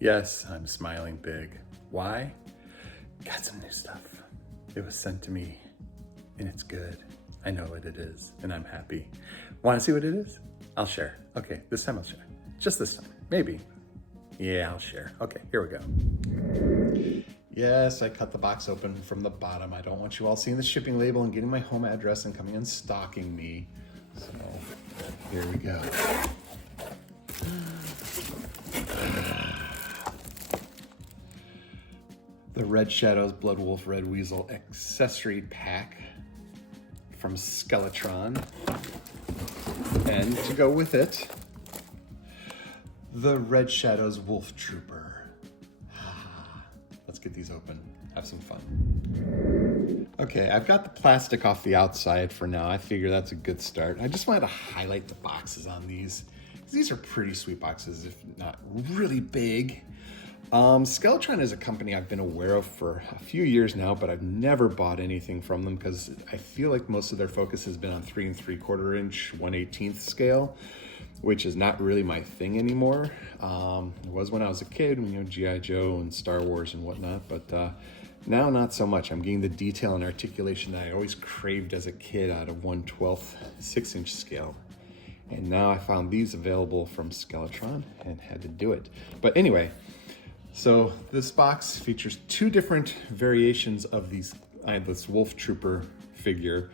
Yes, I'm smiling big. Why? Got some new stuff. It was sent to me, and it's good. I know what it is, and I'm happy. Want to see what it is? I'll share. Okay, this time I'll share. Just this time, maybe. Yeah, I'll share. Okay, here we go. Yes, I cut the box open from the bottom. I don't want you all seeing the shipping label and getting my home address and coming and stalking me. So, here we go. The Red Shadows Blood Wolf Red Weasel accessory pack from Skeltron. And to go with it, the Red Shadows Wolf Trooper. Let's get these open, have some fun. Okay, I've got the plastic off the outside for now. I figure that's a good start. I just wanted to highlight the boxes on these. These are pretty sweet boxes, if not really big. Skeltron is a company I've been aware of for a few years now, but I've never bought anything from them because I feel like most of their focus has been on 3 3/4 inch, 1/18 scale, which is not really my thing anymore. It was when I was a kid, you know, G.I. Joe and Star Wars and whatnot, but now not so much. I'm getting the detail and articulation that I always craved as a kid out of 1/12 6-inch scale. And now I found these available from Skeltron and had to do it. But anyway, so this box features 2 different variations of these. I have this Wolf Trooper figure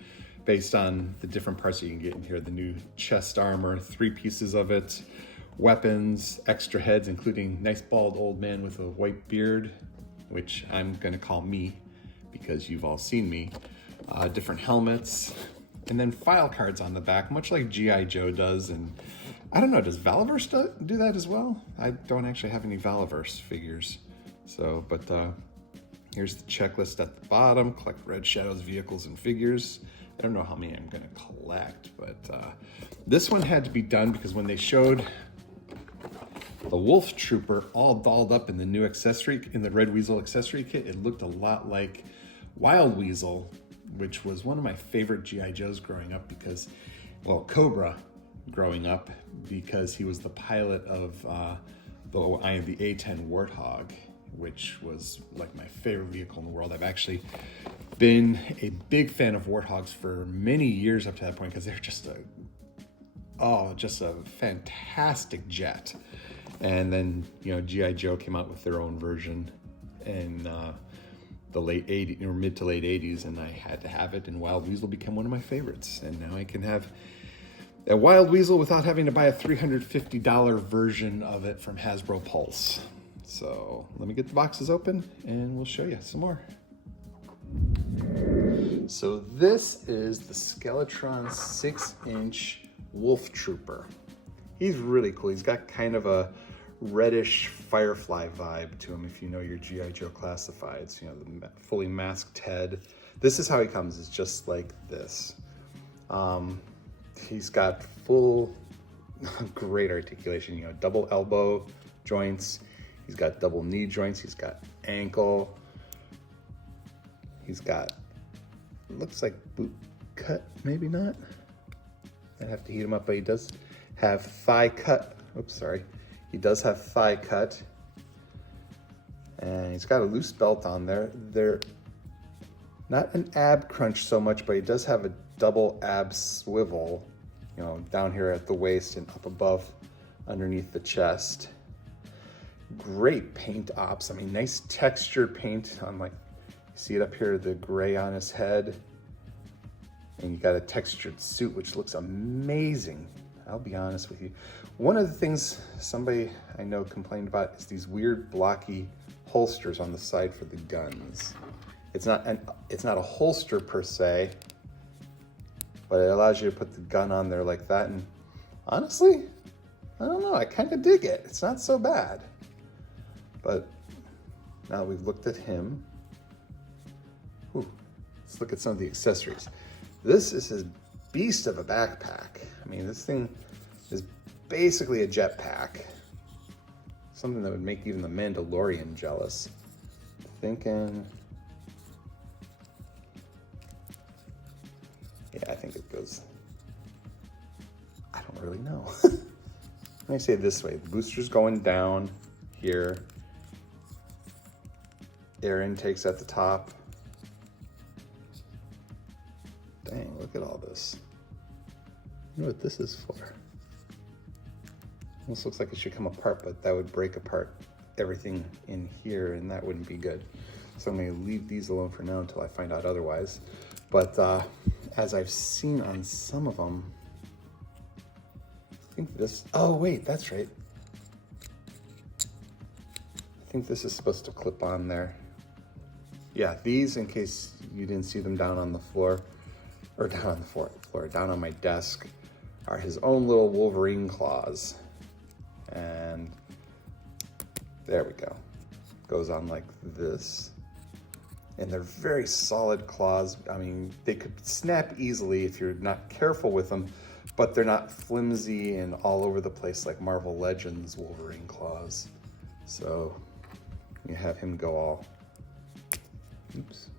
based on the different parts you can get in here. The new chest armor, 3 pieces of it, weapons, extra heads, including nice bald old man with a white beard, which I'm gonna call me because you've all seen me, different helmets, and then file cards on the back, much like G.I. Joe does. And I don't know, does Valaverse do that as well? I don't actually have any Valaverse figures. So, but here's the checklist at the bottom. Collect Red Shadows vehicles and figures. I don't know how many I'm gonna collect, but this one had to be done because when they showed the Wolf Trooper all dolled up in the new accessory, in the Red Weasel accessory kit, it looked a lot like Wild Weasel, which was one of my favorite G.I. Joes growing up because, well, Cobra growing up, because he was the pilot of the A-10 Warthog, which was like my favorite vehicle in the world. I've actually been a big fan of Warthogs for many years up to that point because they're just a fantastic jet. And then, you know, G.I. Joe came out with their own version in the late 80s or mid to late 80s, and I had to have it, and Wild Weasel became one of my favorites. And now I can have a Wild Weasel without having to buy a $350 version of it from Hasbro Pulse. So let me get the boxes open and we'll show you some more. So this is the Skeltron 6-inch Wolf Trooper. He's really cool. He's got kind of a reddish Firefly vibe to him, if you know your G.I. Joe classifieds, you know, the fully masked head. This is how he comes, it's just like this. He's got full, great articulation, you know, double elbow joints. He's got double knee joints. He's got ankle. He's got, looks like boot cut, maybe not. I'd have to heat him up, but he does have thigh cut. Oops, sorry. He does have thigh cut. And he's got a loose belt on there. They're not an ab crunch so much, but he does have a double ab swivel, you know, down here at the waist and up above underneath the chest. Great paint ops. I mean, nice texture paint on, like, you see it up here, the gray on his head. And you got a textured suit, which looks amazing. I'll be honest with you. One of the things somebody I know complained about is these weird blocky holsters on the side for the guns. It's not a holster per se, but it allows you to put the gun on there like that. And honestly, I don't know, I kind of dig it. It's not so bad. But now we've looked at him, let's look at some of the accessories. This is his beast of a backpack. I mean, this thing is basically a jetpack. Something that would make even the Mandalorian jealous. Thinking, yeah, I think it goes, I don't really know. Let me say it this way, the booster's going down here, air intakes at the top. Dang, look at all this. I wonder what this is for. Almost looks like it should come apart, but that would break apart everything in here, and that wouldn't be good. So I'm gonna leave these alone for now until I find out otherwise. But as I've seen on some of them, I think this, oh wait, that's right. I think this is supposed to clip on there. Yeah, these, in case you didn't see them down on the floor, or down on the floor, down on my desk, are his own little Wolverine claws. And there we go. Goes on like this. And they're very solid claws. I mean, they could snap easily if you're not careful with them, but they're not flimsy and all over the place like Marvel Legends Wolverine claws. So you have him go all, oops.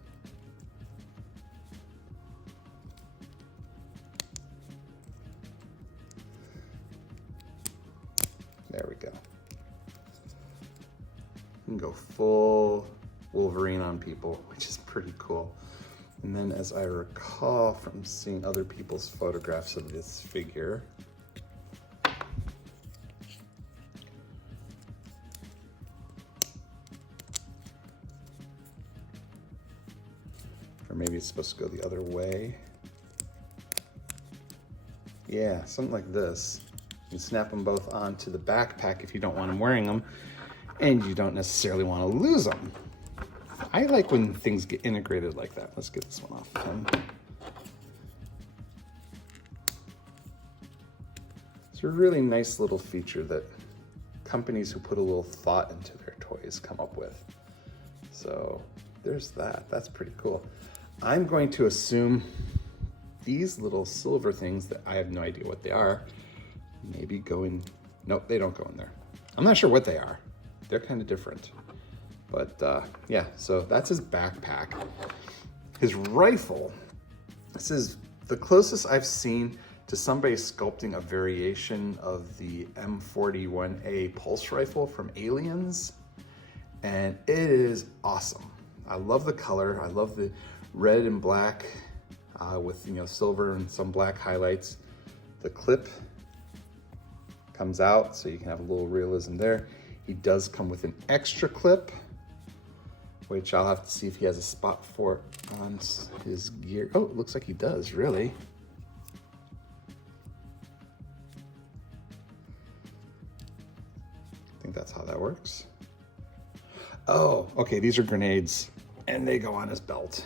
There we go. You can go full Wolverine on people, which is pretty cool. And then as I recall from seeing other people's photographs of this figure, or maybe it's supposed to go the other way. Yeah, something like this. You can snap them both onto the backpack if you don't want them wearing them, and you don't necessarily want to lose them. I like when things get integrated like that. Let's get this one off of him. It's a really nice little feature that companies who put a little thought into their toys come up with. So there's that. That's pretty cool. I'm going to assume these little silver things that I have no idea what they are, maybe go in, nope, they don't go in there. I'm not sure what they are. They're kind of different. But yeah, so that's his backpack. His rifle, this is the closest I've seen to somebody sculpting a variation of the M41A pulse rifle from Aliens. And it is awesome. I love the color. I love the red and black with silver and some black highlights. The clip comes out so you can have a little realism there. He does come with an extra clip, which I'll have to see if he has a spot for on his gear. Oh, it looks like he does, really. I think that's how that works. Oh, okay, these are grenades, and they go on his belt.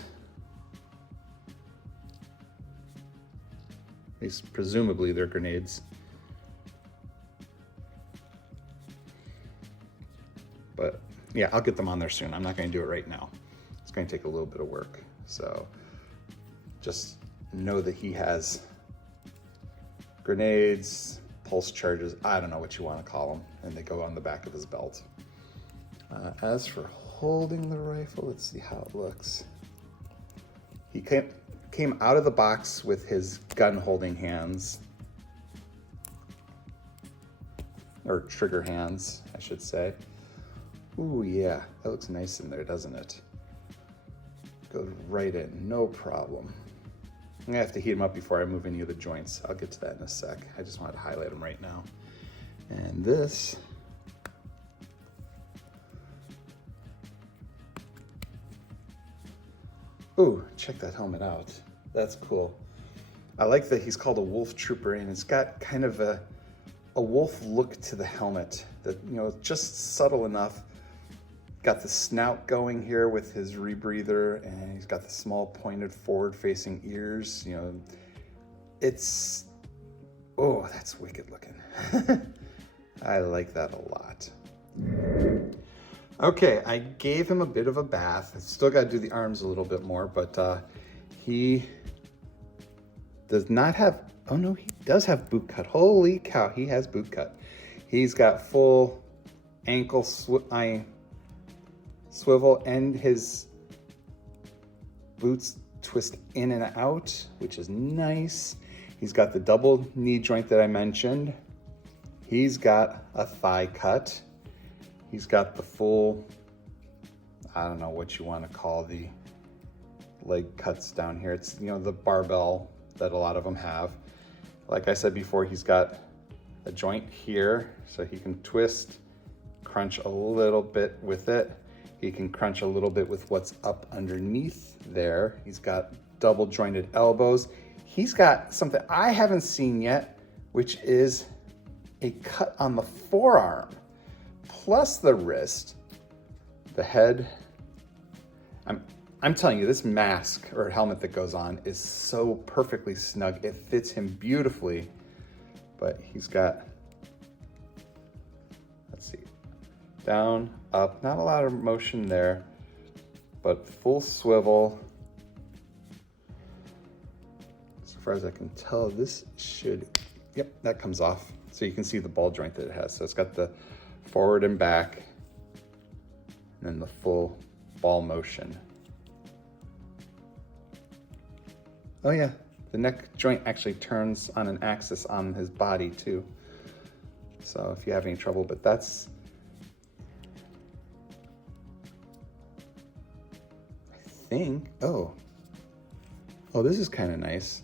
At least presumably they're grenades. But yeah, I'll get them on there soon. I'm not going to do it right now. It's going to take a little bit of work. So just know that he has grenades, pulse charges, I don't know what you want to call them, and they go on the back of his belt. As for holding the rifle, let's see how it looks. He came out of the box with his gun holding hands, or trigger hands, I should say. Ooh, yeah, that looks nice in there, doesn't it? Goes right in, no problem. I'm gonna have to heat them up before I move any of the joints. I'll get to that in a sec. I just wanted to highlight them right now. And this, ooh, check that helmet out. That's cool. I like that he's called a Wolf Trooper, and it's got kind of a wolf look to the helmet that, just subtle enough. Got the snout going here with his rebreather, and he's got the small pointed forward-facing ears. It's, oh, that's wicked looking. I like that a lot. Okay, I gave him a bit of a bath. I still got to do the arms a little bit more, but he does not have, oh no, he does have boot cut. Holy cow, he has boot cut. He's got full ankle swivel, and his boots twist in and out, which is nice. He's got the double knee joint that I mentioned. He's got a thigh cut. He's got the full I don't know what you want to call the leg cuts down here. It's, you know, the barbell that a lot of them have. Like I said before, he's got a joint here, so he can twist, crunch a little bit with it. He can crunch a little bit with what's up underneath there. He's got double jointed elbows. He's got something I haven't seen yet, which is a cut on the forearm, plus the wrist, the head. I'm telling you, this mask or helmet that goes on is so perfectly snug. It fits him beautifully, but he's got, let's see, down, up, not a lot of motion there, but full swivel. As far as I can tell, this should, yep, that comes off. So you can see the ball joint that it has. So it's got the forward and back, and then the full ball motion. Oh yeah, the neck joint actually turns on an axis on his body too. So if you have any trouble, but that's, I think, oh, this is kind of nice.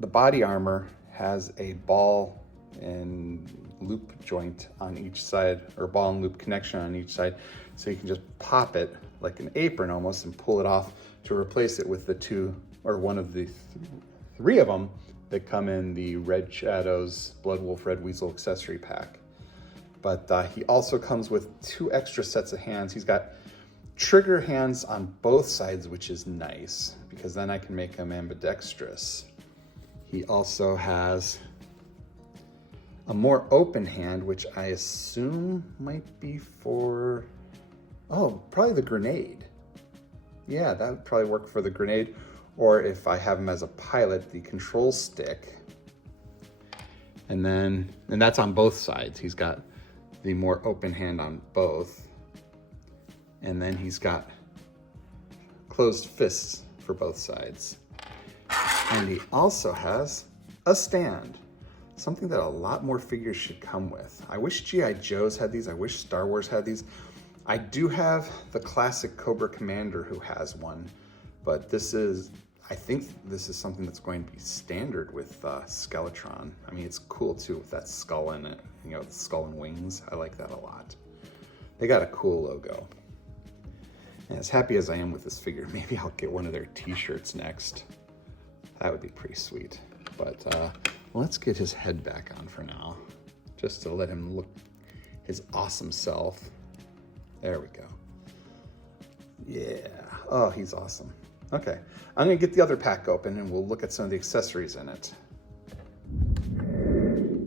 The body armor has a ball and loop joint on each side, or ball and loop connection on each side. So you can just pop it like an apron almost and pull it off to replace it with the two, or one of the three of them that come in the Red Shadows Blood Wolf Red Weasel accessory pack. But he also comes with 2 extra sets of hands. He's got trigger hands on both sides, which is nice because then I can make him ambidextrous. He also has a more open hand, which I assume might be for, oh, probably the grenade. Yeah, that would probably work for the grenade. Or if I have him as a pilot, the control stick. And that's on both sides. He's got the more open hand on both. And then he's got closed fists for both sides. And he also has a stand, something that a lot more figures should come with. I wish G.I. Joe's had these. I wish Star Wars had these. I do have the classic Cobra Commander who has one, but I think this is something that's going to be standard with Skeltron. I mean, it's cool too with that skull in it, you know, the skull and wings. I like that a lot. They got a cool logo. And as happy as I am with this figure, maybe I'll get one of their t-shirts next. That would be pretty sweet. But let's get his head back on for now, just to let him look his awesome self. There we go. Yeah, oh, he's awesome. Okay, I'm gonna get the other pack open and we'll look at some of the accessories in it.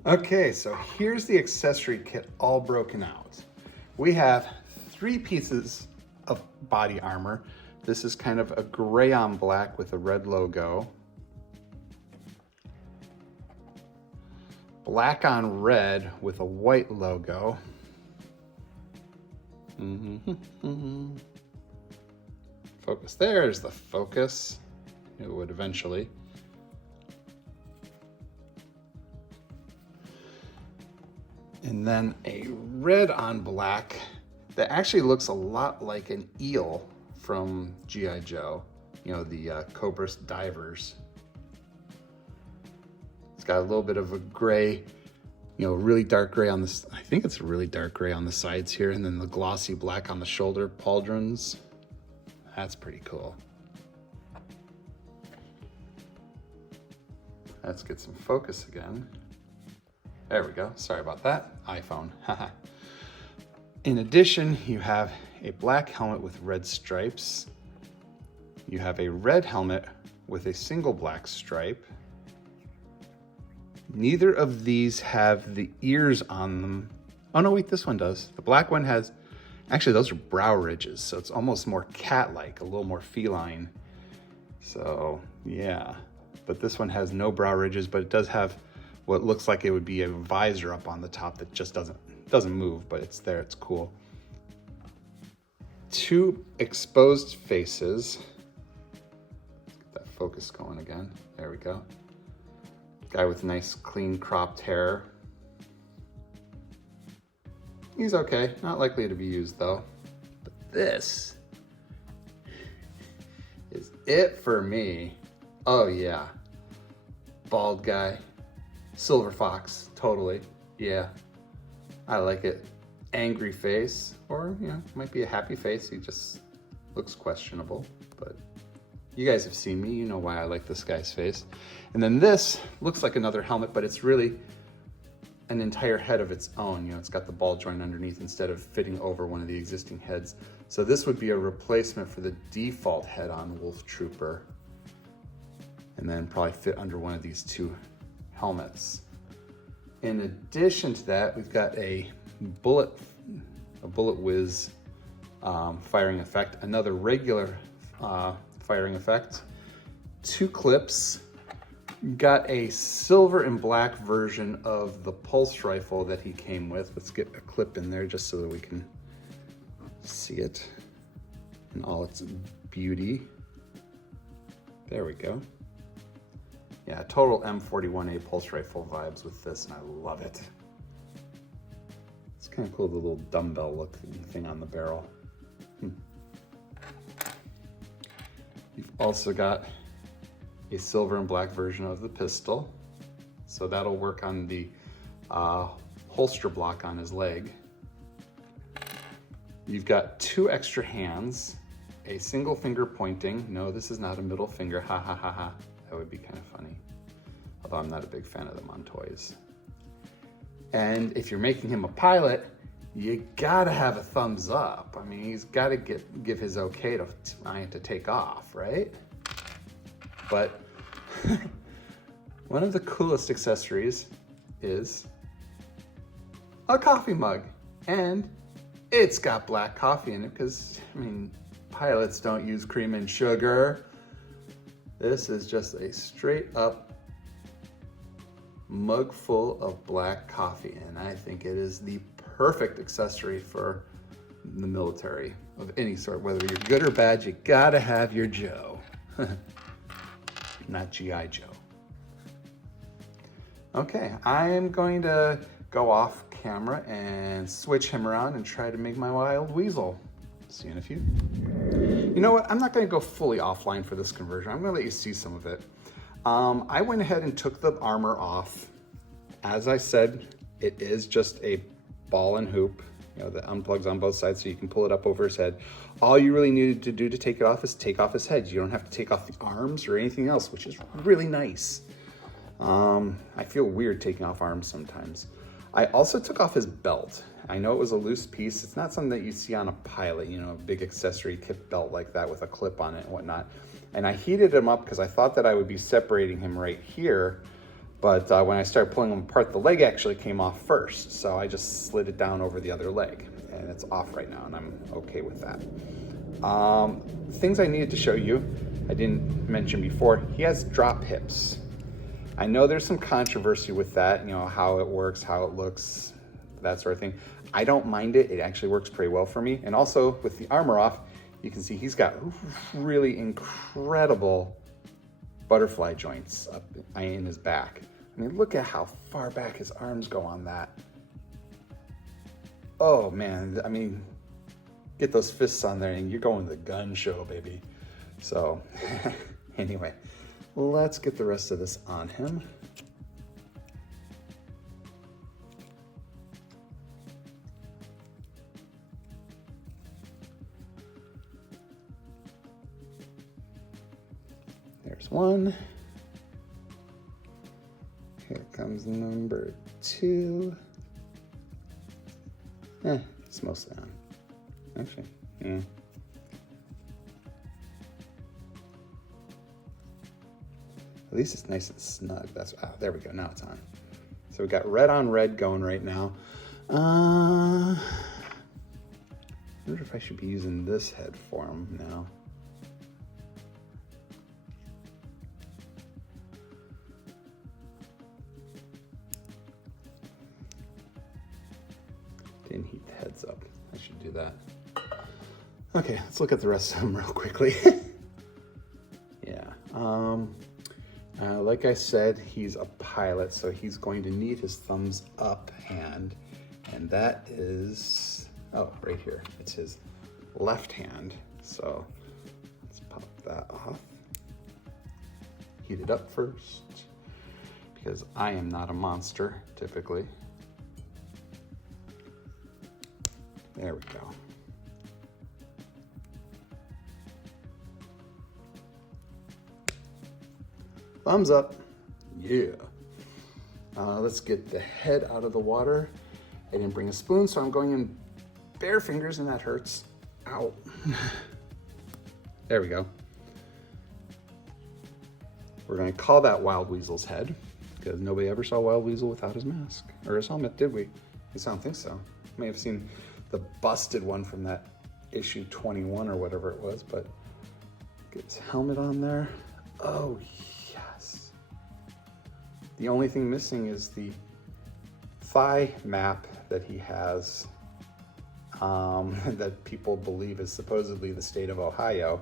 Okay, so here's the accessory kit all broken out. We have 3 pieces of body armor. This is kind of a gray on black with a red logo. Black on red with a white logo. Focus, there's the focus. It would eventually. And then a red on black that actually looks a lot like an eel from G.I. Joe. You know, the Cobra divers. It's got a little bit of a gray, you know, really dark gray on this. I think it's a really dark gray on the sides here, and then the glossy black on the shoulder pauldrons. That's pretty cool. Let's get some focus again. There we go. Sorry about that. iPhone. In addition, you have a black helmet with red stripes. You have a red helmet with a single black stripe. Neither of these have the ears on them. Oh no, wait, this one does. The black one has, actually those are brow ridges, so it's almost more cat-like, a little more feline. So yeah, but this one has no brow ridges, but it does have what looks like it would be a visor up on the top that just doesn't move, but it's there, it's cool. 2 exposed faces. Let's get that focus going again. There we go. Guy with nice, clean, cropped hair. He's okay, not likely to be used though. But this is it for me. Oh yeah. Bald guy, silver fox, totally. Yeah, I like it. Angry face, or you know, might be a happy face. He just looks questionable, but you guys have seen me, you know why I like this guy's face. And then this looks like another helmet, but it's really an entire head of its own. You know, it's got the ball joint underneath instead of fitting over one of the existing heads. So this would be a replacement for the default head on Wolf Trooper, and then probably fit under one of these two helmets. In addition to that, we've got a bullet whiz firing effect, another regular firing effect, two clips, got a silver and black version of the pulse rifle that he came with. Let's get a clip in there just so that we can see it in all its beauty. There we go. Yeah, total M41A pulse rifle vibes with this, and I love it. It's kind of cool, the little dumbbell looking thing on the barrel. You've also got a silver and black version of the pistol. So that'll work on the holster block on his leg. You've got two extra hands, a single finger pointing. No, this is not a middle finger, ha ha ha ha. That would be kind of funny. Although I'm not a big fan of them on toys. And if you're making him a pilot, you gotta have a thumbs up. I mean, he's gotta give his okay to take off, right? But one of the coolest accessories is a coffee mug. And it's got black coffee in it because, I mean, pilots don't use cream and sugar. This is just a straight up mug full of black coffee, and I think it is the perfect accessory for the military of any sort. Whether you're good or bad, you gotta have your Joe. Not G.I. Joe. Okay, I am going to go off camera and switch him around and try to make my wild weasel. See you in a few. You know what? I'm not going to go fully offline for this conversion. I'm going to let you see some of it. I went ahead and took the armor off. As I said, it is just a ball and hoop, you know, that unplugs on both sides so you can pull it up over his head. All you really needed to do to take it off is take off his head. You don't have to take off the arms or anything else, which is really nice. I feel weird taking off arms sometimes. I also took off his belt. I know it was a loose piece. It's not something that you see on a pilot, you know, a big accessory kit belt like that with a clip on it and whatnot. And I heated him up because I thought that I would be separating him right here. But when I started pulling him apart, the leg actually came off first. So I just slid it down over the other leg, and it's off right now, and I'm okay with that. Things I needed to show you, I didn't mention before, he has drop hips. I know there's some controversy with that, you know, how it works, how it looks, that sort of thing. I don't mind it. It actually works pretty well for me. And also with the armor off, you can see he's got really incredible butterfly joints up in his back. I mean, look at how far back his arms go on that. Oh man, I mean, get those fists on there and you're going to the gun show, baby. So anyway, let's get the rest of this on him. There's one. Here comes number two. It's mostly on. Actually, yeah. At least it's nice and snug. That's, there we go, now it's on. So we got red on red going right now. I wonder if I should be using this head for him now. Didn't heat the heads up. I should do that. Okay, let's look at the rest of them real quickly. Yeah. Like I said, he's a pilot, so he's going to need his thumbs up hand. And that is, oh, right here. It's his left hand. So let's pop that off. Heat it up first, because I am not a monster, typically. There we go. Thumbs up. Yeah. Let's get the head out of the water. I didn't bring a spoon, so I'm going in bare fingers, and that hurts. Ow. There we go. We're gonna call that Wild Weasel's head, because nobody ever saw Wild Weasel without his mask or his helmet, did we? I don't think so. May have seen the busted one from that issue 21 or whatever it was, but get his helmet on there. Oh, yes. The only thing missing is the thigh map that he has, that people believe is supposedly the state of Ohio.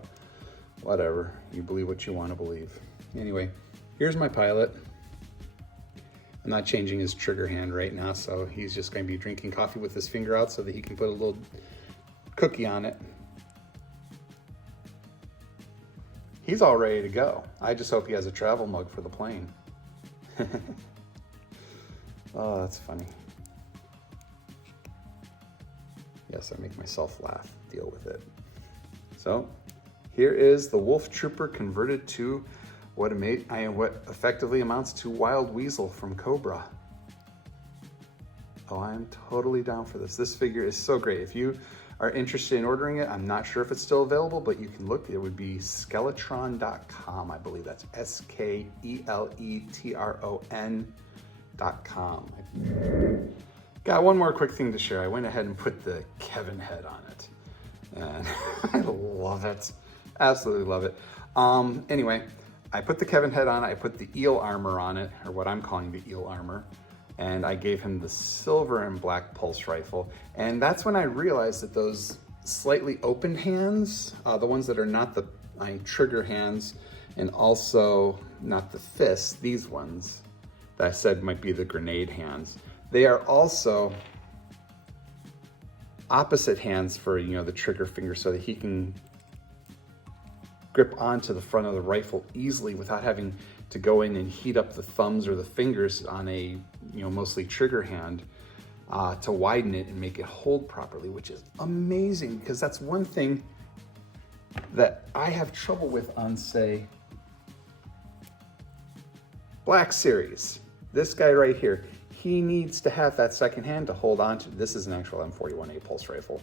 Whatever, you believe what you want to believe. Anyway, here's my pilot. I'm not changing his trigger hand right now, so he's just going to be drinking coffee with his finger out so that he can put a little cookie on it. He's all ready to go. I just hope he has a travel mug for the plane. Oh, that's funny. Yes, I make myself laugh. Deal with it. So, here is the Wolf Trooper converted to what effectively amounts to Wild Weasel from Cobra. Oh, I'm totally down for this. This figure is so great. If you are interested in ordering it, I'm not sure if it's still available, but you can look. It would be Skeltron.com. I believe that's Skeltron.com. Got one more quick thing to share. I went ahead and put the Kevin head on it, and I love it. Absolutely love it. Anyway, I put the Kevin head on it. I put the eel armor on it, or what I'm calling the eel armor, and I gave him the silver and black pulse rifle. And that's when I realized that those slightly open hands, the ones that are not the trigger hands, and also not the fists, these ones that I said might be the grenade hands, they are also opposite hands for, the trigger finger, so that he can grip onto the front of the rifle easily without having to go in and heat up the thumbs or the fingers on a, mostly trigger hand to widen it and make it hold properly, which is amazing, because that's one thing that I have trouble with on, say, Black Series. This guy right here, he needs to have that second hand to hold on to. This is an actual M41A pulse rifle.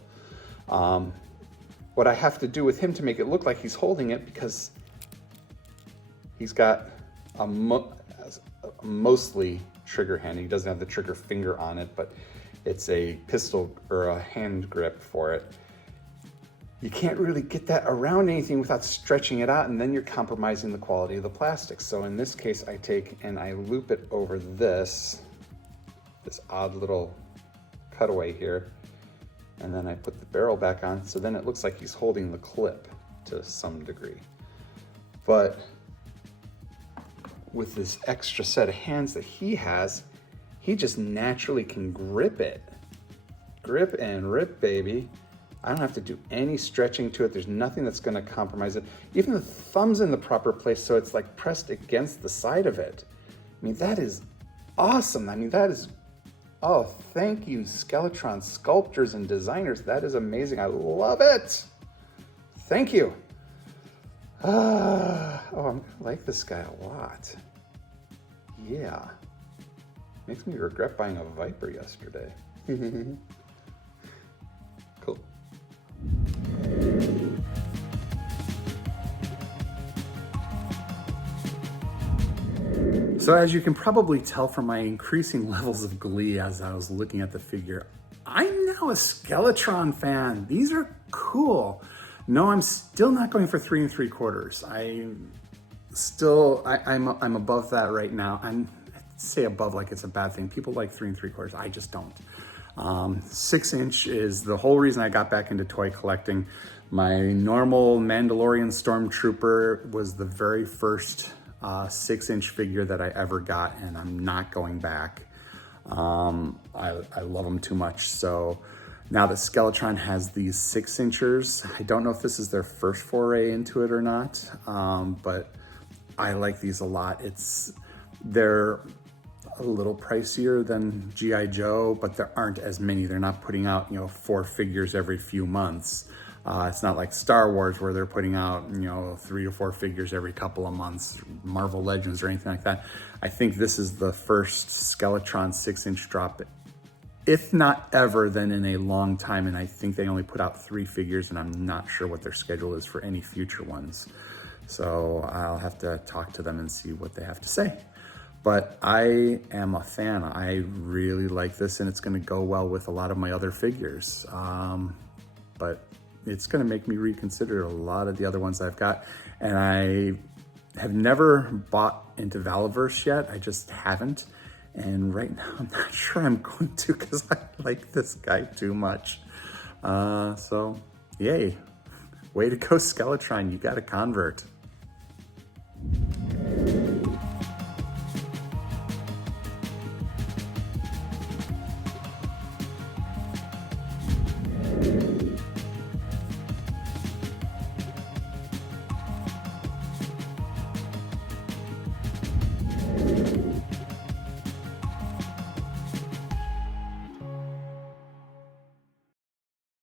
What I have to do with him to make it look like he's holding it, because he's got a mostly trigger hand. He doesn't have the trigger finger on it, but it's a pistol or a hand grip for it. You can't really get that around anything without stretching it out, and then you're compromising the quality of the plastic. So in this case, I take and I loop it over this odd little cutaway here, and then I put the barrel back on, so then it looks like he's holding the clip to some degree. But with this extra set of hands that he has, he just naturally can grip it. Grip and rip, baby. I don't have to do any stretching to it. There's nothing that's gonna compromise it. Even the thumb's in the proper place, so it's like pressed against the side of it. I mean, that is awesome. I mean, that is, oh, thank you, Skeltron sculptors and designers. That is amazing. I love it. Thank you. Oh, I like this guy a lot. Yeah. Makes me regret buying a Viper yesterday. Cool. So as you can probably tell from my increasing levels of glee as I was looking at the figure, I'm now a Skeltron fan. These are cool. No, I'm still not going for 3 3/4. I'm above that right now. I say above like it's a bad thing. People like 3 3/4. I just don't. 6-inch is the whole reason I got back into toy collecting. My normal Mandalorian Stormtrooper was the very first 6-inch figure that I ever got, and I'm not going back. I love them too much. So now that Skeltron has these 6-inchers, I don't know if this is their first foray into it or not, but I like these a lot. They're a little pricier than G.I. Joe, but there aren't as many. They're not putting out, 4 figures every few months. It's not like Star Wars where they're putting out, 3 or 4 figures every couple of months, Marvel Legends or anything like that. I think this is the first Skeltron 6-inch drop, if not ever, then in a long time. And I think they only put out 3 figures, and I'm not sure what their schedule is for any future ones. So I'll have to talk to them and see what they have to say. But I am a fan. I really like this, and it's gonna go well with a lot of my other figures. But it's gonna make me reconsider a lot of the other ones I've got. And I have never bought into Valaverse yet. I just haven't. And right now, I'm not sure I'm going to, because I like this guy too much. So yay. Way to go, Skeltron. You got a convert.